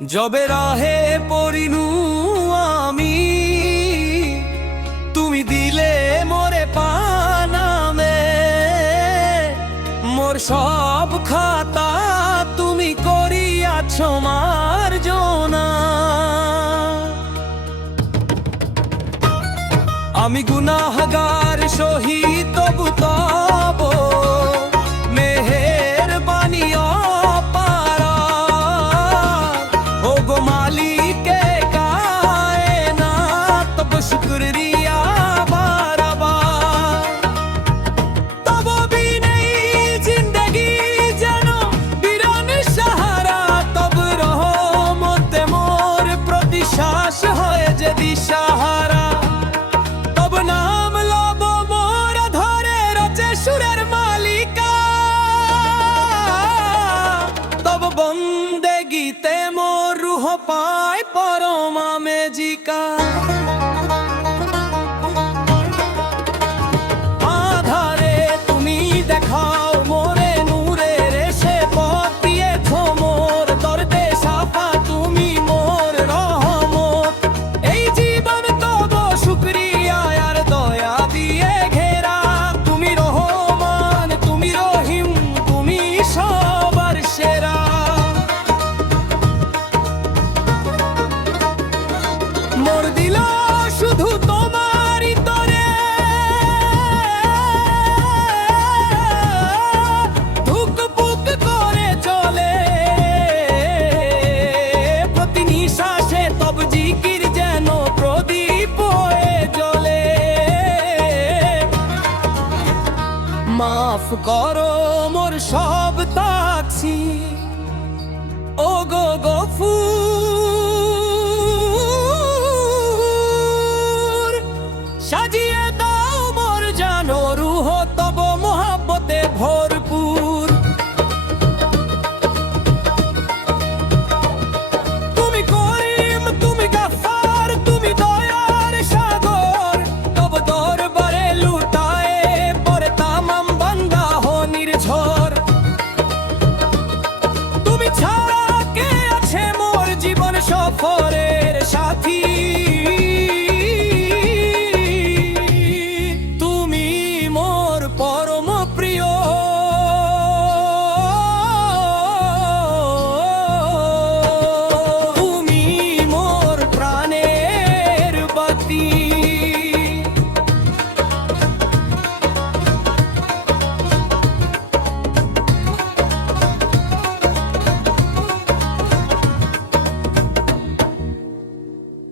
যবে রাহে পড়িনু আমি, তুমি দিলে মোরে পানামে, মোর সব খাতা তুমি করিয়াছ মার্জনা। আমি গুনাহগার সহিত তবু তব মেহেরবানি অপার। ও গো মালিকে কায়নাত, তব শুকরিয়া বারবার। তব বিনে জিন্দগি যেন বিরান সাহারা, তব রহমতে মোর প্রতি শ্বাস হয় যে দিশাহারা। নাম লব মোর ধরে রচে সুরের মালিকা, তব বন্দেগীতে মোর রুহ পায় পরমা মেজিকা। আধারে তুমি দেখাও মোরে নূরের এসে পথ দিয়েছ মোর, দর্দে সাফা তুমি মোর রহমত। এই জীবন তব শুকরিয়া দয়া দিয়ে ঘেরা, তুমি রহমান তুমি রহিম তুমি সবার সেরা। মোর দিল শুধু তোমারই তরে, ধুকপুক করে চলে প্রতি নিঃশ্বাসে, তব জিকির যেন প্রদীপ হয়ে জ্বলে। মাফ করো মোর সব তাকছি, ও গো গফুর। সাজিয়ে দাও মোর জানো রুহ তব মোহাব্বতে ভরপুর। তুমি করিম তুমি গাফফার তুমি দয়ার সাগর, তব দরবারে লুটায়ে পরে তামাম বান্দা হো নির্ঝর। তুমি ছাড়া কে আছে মোর জীবন সফরের সাথী,